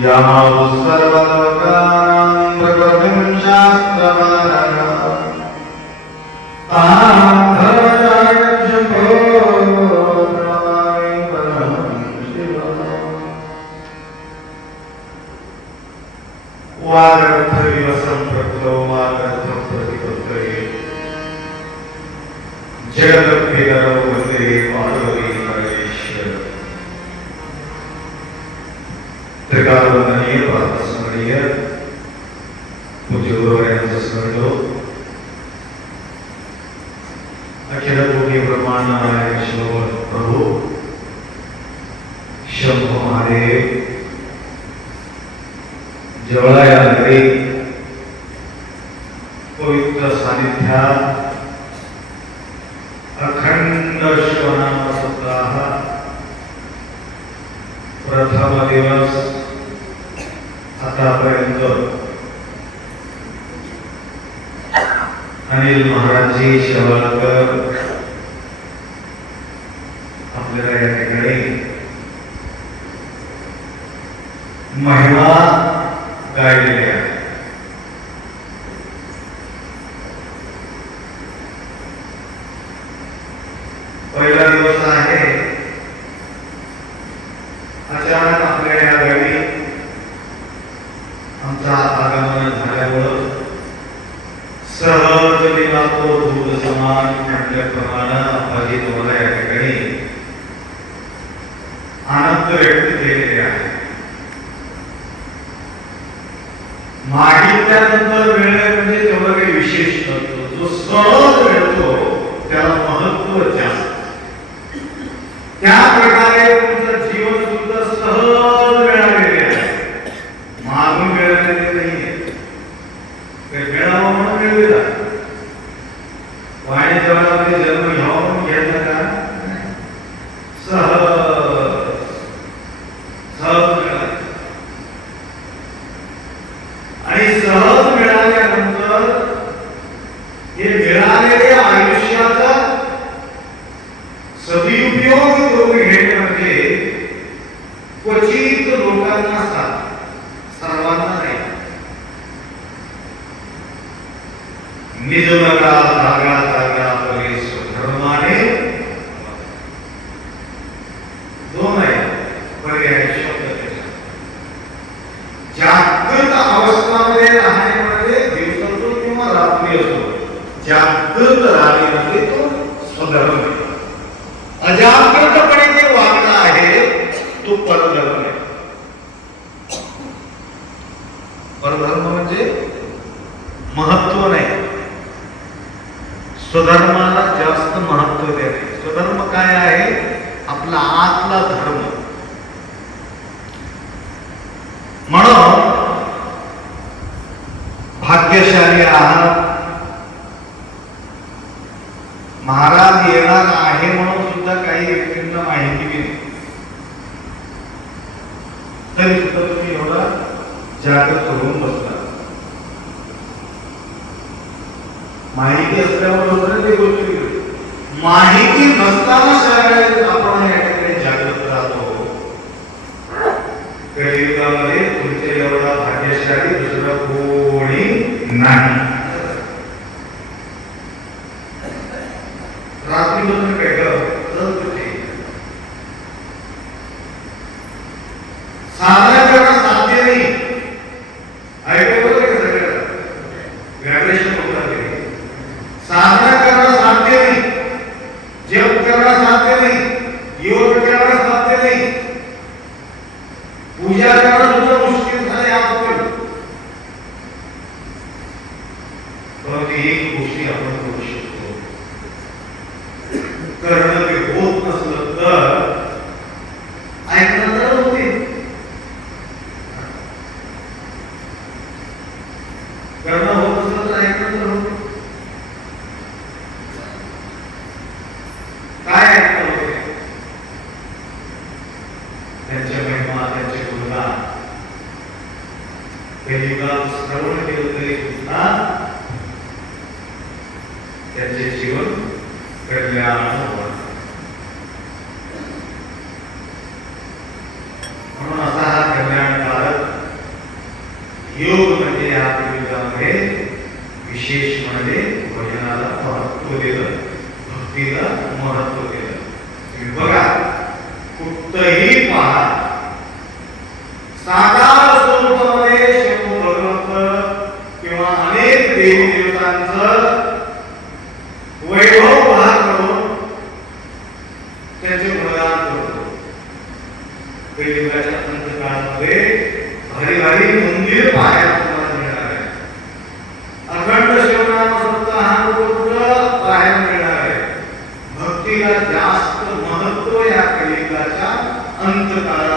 यामावु सर्वलोकानां प्रकृतिं शास्त्रमानः पूज्य गुरुवर्यांचं स्मरणलो अखिल कोटी ब्रह्मांड नारायण शिव प्रभू शंभू महादेव जवळा नगरी पवित्र सानिध्यात अखंड शिवनाम सप्ताह प्रथम दिवस आतापर्यंत अनिल महाराजजी शेवाळकर आपल्याला या ठिकाणी महिमा गायलेल्या ठिकाणी आनंद व्यक्त केलेले आहे. मागितल्यानंतर मिळणे म्हणजे तेवढं काही विशेष नसतो. जो सहज मिळतो त्याला महत्त्व जास्त. त्या प्रकारे जागृत राहण्यामध्ये तो स्वधर्म आहे. अजागृतपणे जे वागला आहे तो परधर्म आहे. परधर्म म्हणजे महत्त्व नाही. स्वधर्माला जास्त महत्त्व देणे. स्वधर्म काय आहे? आपला आतला धर्म. म्हणून भाग्यशाली आहात महाराज येणार आहे म्हणून सुद्धा काही व्यक्तींना माहिती बी तरी सुद्धा तुम्ही एवढा जागृत होऊन बसला. माहिती असल्यामुळे दुसरं ते गोष्टी माहिती नसताना शाळेत आपण या ठिकाणी जागृत राहतो. कलियुगामध्ये तुमचे एवढा भाग्यशाली दुसरा कोणी नाही. ஆசிரியர்களுக்கு योग म्हणजे या विशेष म्हणजे भजनाला महत्त्व दिलं भक्तीला महत्त्व दिलं बघा कुठंही पहा साधा स्वरूपामध्ये शंभू भगवंत किंवा अनेक देवी देवतांचं കാലം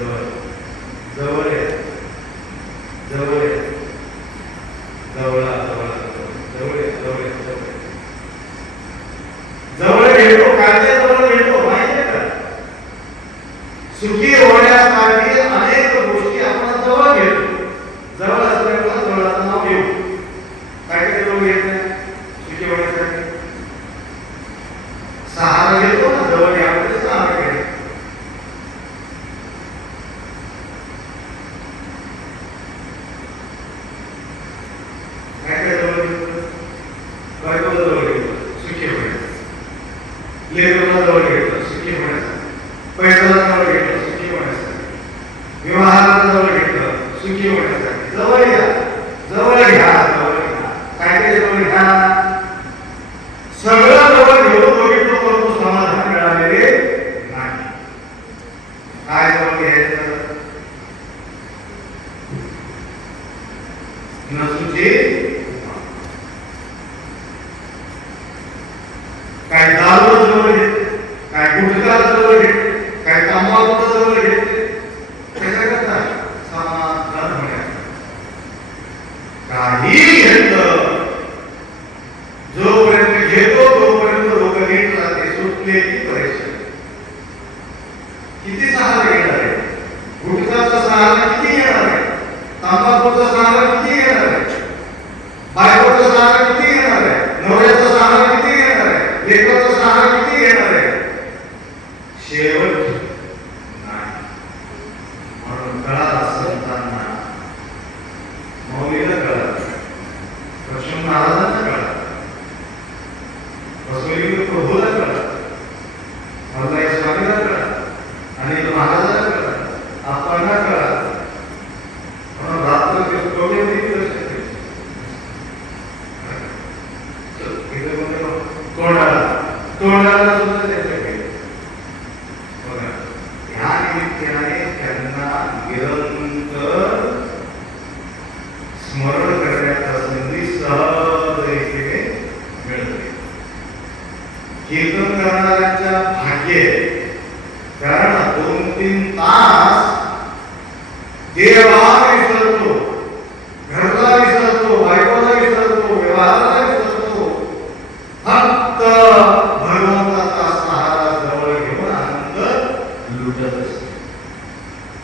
Lord. ಇಲ್ಲಿರುವವರಿಗೆ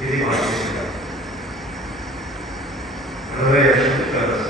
ఇది మనం అరవై అక్షరాలు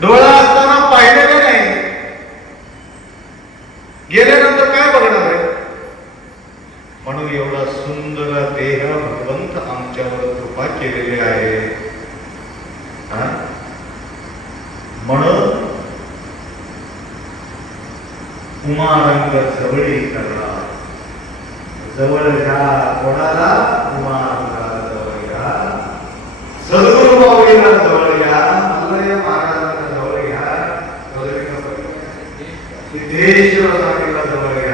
do で、礼儀を立てくだ。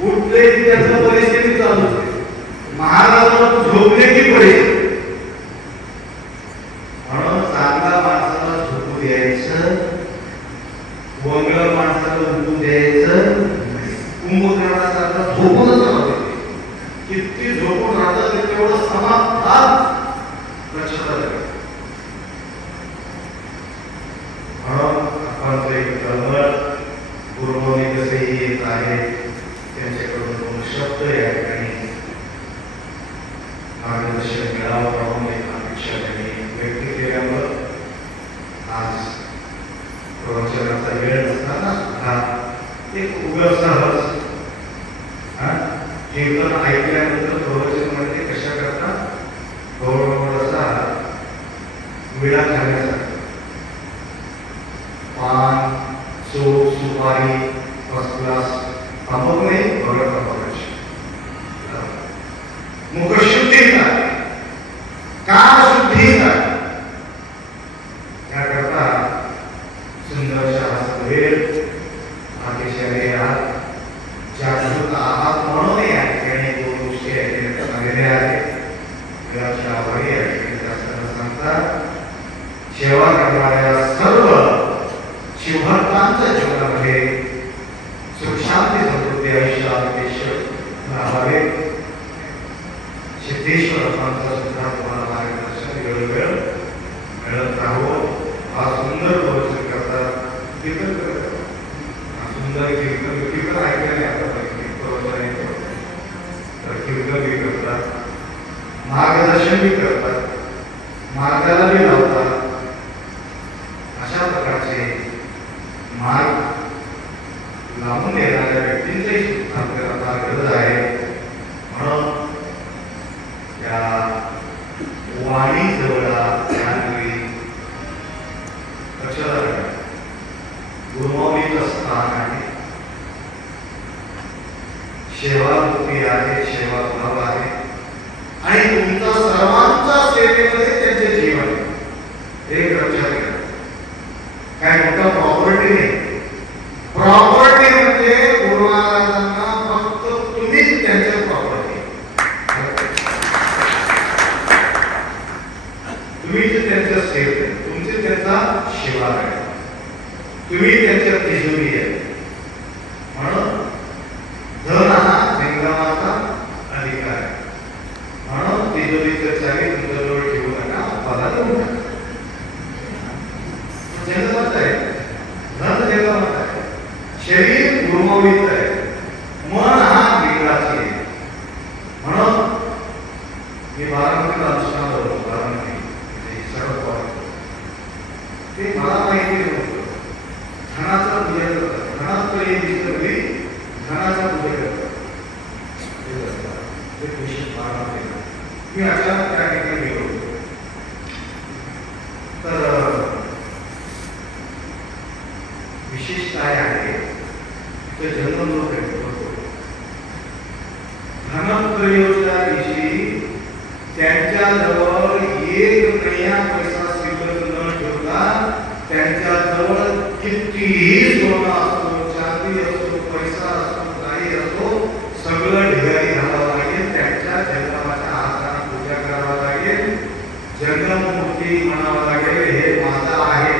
कुठलेही त्याचं परिस्थिती चालू महाराजांना शब्द या ठिकाणी मार्गदर्शन मिळावं म्हणून एक अपेक्षा त्यांनी व्यक्त केल्यामुळं आज प्रवचनाचा हा एक उभं सहज कीर्तन ऐकल्यानंतर सेवा तुम्ही आहे सेवा भाव आहे? आणि तुमचा सर्वांचा सेवेमध्ये पेशंट बाहेर आलेला मी अचानक त्या ठिकाणी गेलो. तर विशेष काय आहे? ते जन्म जो होतो धनत्रयोच्या दिवशी त्यांच्याजवळ जन्ममुक्ती म्हणावं लागेल हे माझा आहे.